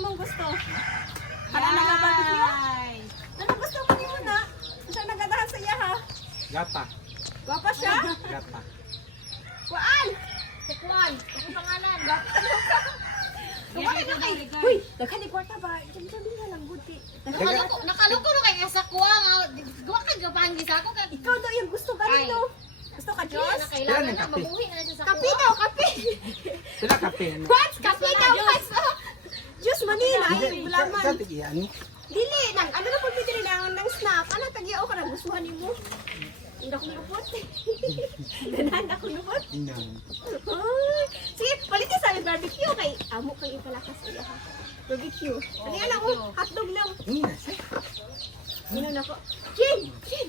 imong gusto? Kana nag-barbecue? Ano gusto mo nimo na? Sa nagadahan sa iya ha? Gata. Gwapa siya? Gata. Kuan! Si Kwan, ako pangalan. Kumain na kay. Uy, daghan ni kwarta ba? Jam-jam na lang gudi. Nakaloko no kay sa Kwan. Gawa ka gabahan sa ako kay Ikaw daw yung gusto ka rin no? Gusto ka Diyos, Diyos? na kailangan Yan, na kape. mabuhi na siya sa Kape Kwan. daw, kape! Sila kape. What? Kape daw, mas! Diyos, Manila, ay, bulaman. Sa tigi ano? Dili, nang ano na pag dili ng snack, ano tagyaw ka na gustuhan nimo? Hindi ako lupot. Ganahan ako lupot. Inang. Ay, sige, palit sa amin barbecue kay amo kang ipalakas iya ha. Barbecue. Ano yan ako? Hotdog lang. Minon ako. Jin! Jin!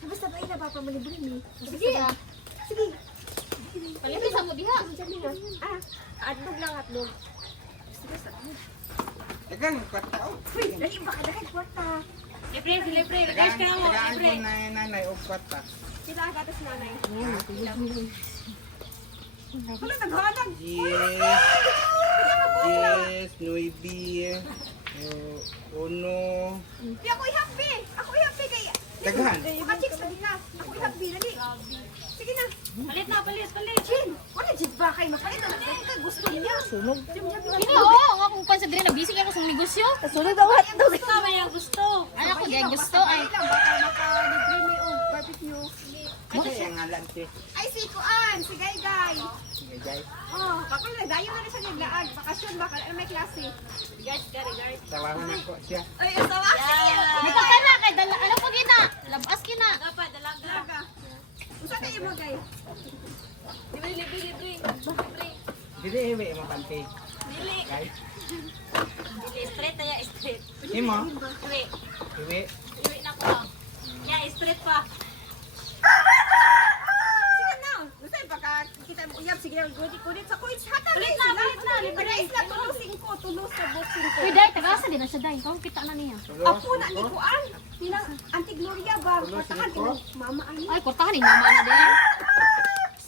Basta ba ina ba pamalibrin ni? Sige. Sige. Palitin sa mo diha. Hotdog lang, hotdog. Sige, sa Dagang kwarta o. Uy, dali ba ka daghan kwarta? Libre. Tagaan ko na nanay o kwarta. Sila ang gatas nanay. Wala naghanag. Yes, nuibi. Uno. Di ako ihapi. Ako ihapi kay... Daghan. Mga chicks na din na. Ako ihapi, dali. Sige na. Palit. Jin, wala jid ba kay mapalit na ka gusto niya. Sunog. Hindi oo, nga kung pansa dire na busy kay ako sa negosyo. Sunog daw hotdog. Gusto. Ano ko diyan gusto ay. Baka maka-libre may barbecue. Ano yung ngalan ti? Ay, si Kuan, si Gay. Sige, guys. Oh, baka dayo na rin siya naglaag. Bakasyon, baka may klase. Guys. Tawahan ako siya. Ay, asawa siya. May kakana kay dala ano po gina? Labas kina. Dalaga. Usa kayo mo, Gay? Libre. Dili may mapante. Guys. Straight ya straight. Imo? Straight. Iwi. Na ko. Ya straight pa. Sige na. Basta baka kita mo uyab. Sige, kunit sa kuits. Hata Ulit na. na. Libre isla. Tulos sa boxing ko. Uy, dai tagasa din na siya dai. Kung kita na niya. Apo na ni Kuan. Tinang Auntie Gloria ba? Tulos, Patahan singko. tinang mama ani. Ay, kortahan ni mama na din.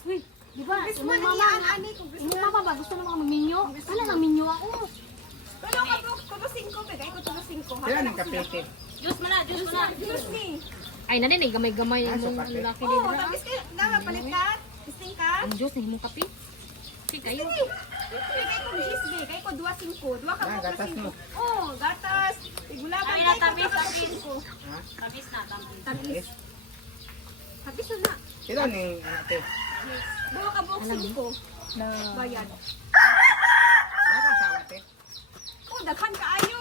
Uy, di ba? Gusto Imong mo mama, niya ani kung gusto imong mo. mama ba gusto na mga minyo? Ano nang minyo ako? Wala ka bro, tulosin ko. Bigay ko tulosin ko. Sila ng kapete. Juice mo na. Juice ni. Ay, nani gamay-gamay Ah, imong so, laki Oo, din. tapos kayo, palit ka. Isting ka. Ang juice na himong kape. Okay, kayo. Sige. Bigay ko cheese be. Kaya ko 2.5. Dua ka Ah, mo gatas mo. Oh, gatas. Igulaban Ay, kay ko tamis, 2.5. Ha? Tabis na, tabis. Tamis. Habis na na. Sila ning ate. Dua ka box 5 na bayad. Nakasawa te. Oh, daghan ka ayo.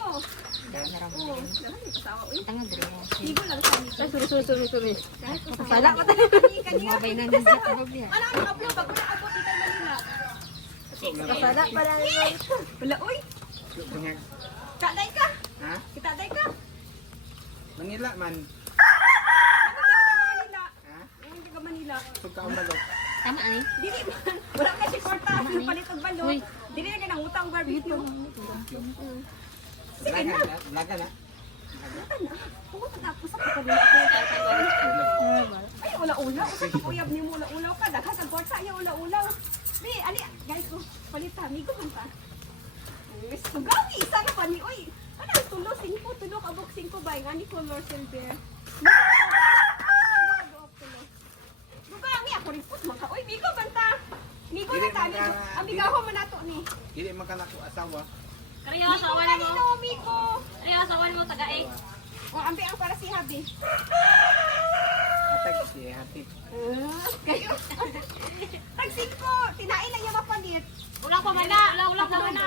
Dahil na ram. Oh, daghan yung pasawa. Uy, Tanga dire. ligo lang sa nito. Sorry. Kahit pasawa. Sala ko tayo. Kanya. Mabay na nang sa babi. Ano upload pag wala abot dito Manila. Kasada pa lang. Wala uy. Bunyag. Kaday ka. Ha? Kita day ka. Manila man. Ano na Manila? Ha? Ang taga Manila. Pagkaon balot. Tama ani. Dili man. Wala ka si Korta. Palit og balot. Uy. Dili na ganang utang barbecue. Sige Laga na. na. Laga na. Pumunta na ako sa kanila ako. Ay, ula-ulaw. Usa ka uyab ni mo ula-ulaw ka. Daghan sa Korta ay ula-ulaw. Bi, ali, guys ko. Palit ta. Migo man ta. Sugawi. Isa na pa ni. Uy. Ano, tulo, 5. Tulo ka box 5 ba? Nga ni color silver. Dugangi ako rin put maka. Uy, migo man ta. Migo na ta. Ang bigaho man nato ni. Dili man ka nako asawa. Kaya Migo asawan na mo. ni no, migo. Kaya asawan mo taga-egg. O, ambi ang para si Habi. Atag si hati. Kayo. Tagsin ko. Tinain lang yung mapalit. Ulang pa man na. Ulang pa man na.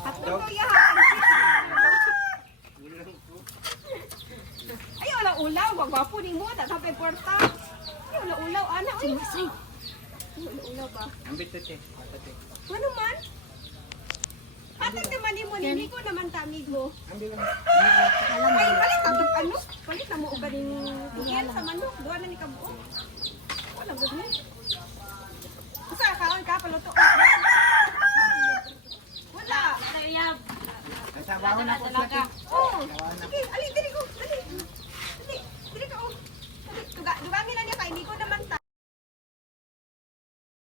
Tatlong ko yahan. Ay, ulaw-ulaw. Wagwapo ni mo. Tatapay porta. Ay, ulaw-ulaw. Ana, uy. Ay, ulaw-ulaw ba? Ambit te. Atate. Ano man? Atag naman ni mo. Hindi ko naman tamigo. Ambit lang. Ay, palit na ano? Palit na mo o galing tingin sa manok. Duwa na ni kabuo. Wala, good na. Usa, kaon ka, paluto. Wala. Kaya Nasabawan ako sa te. Oh, sige, alin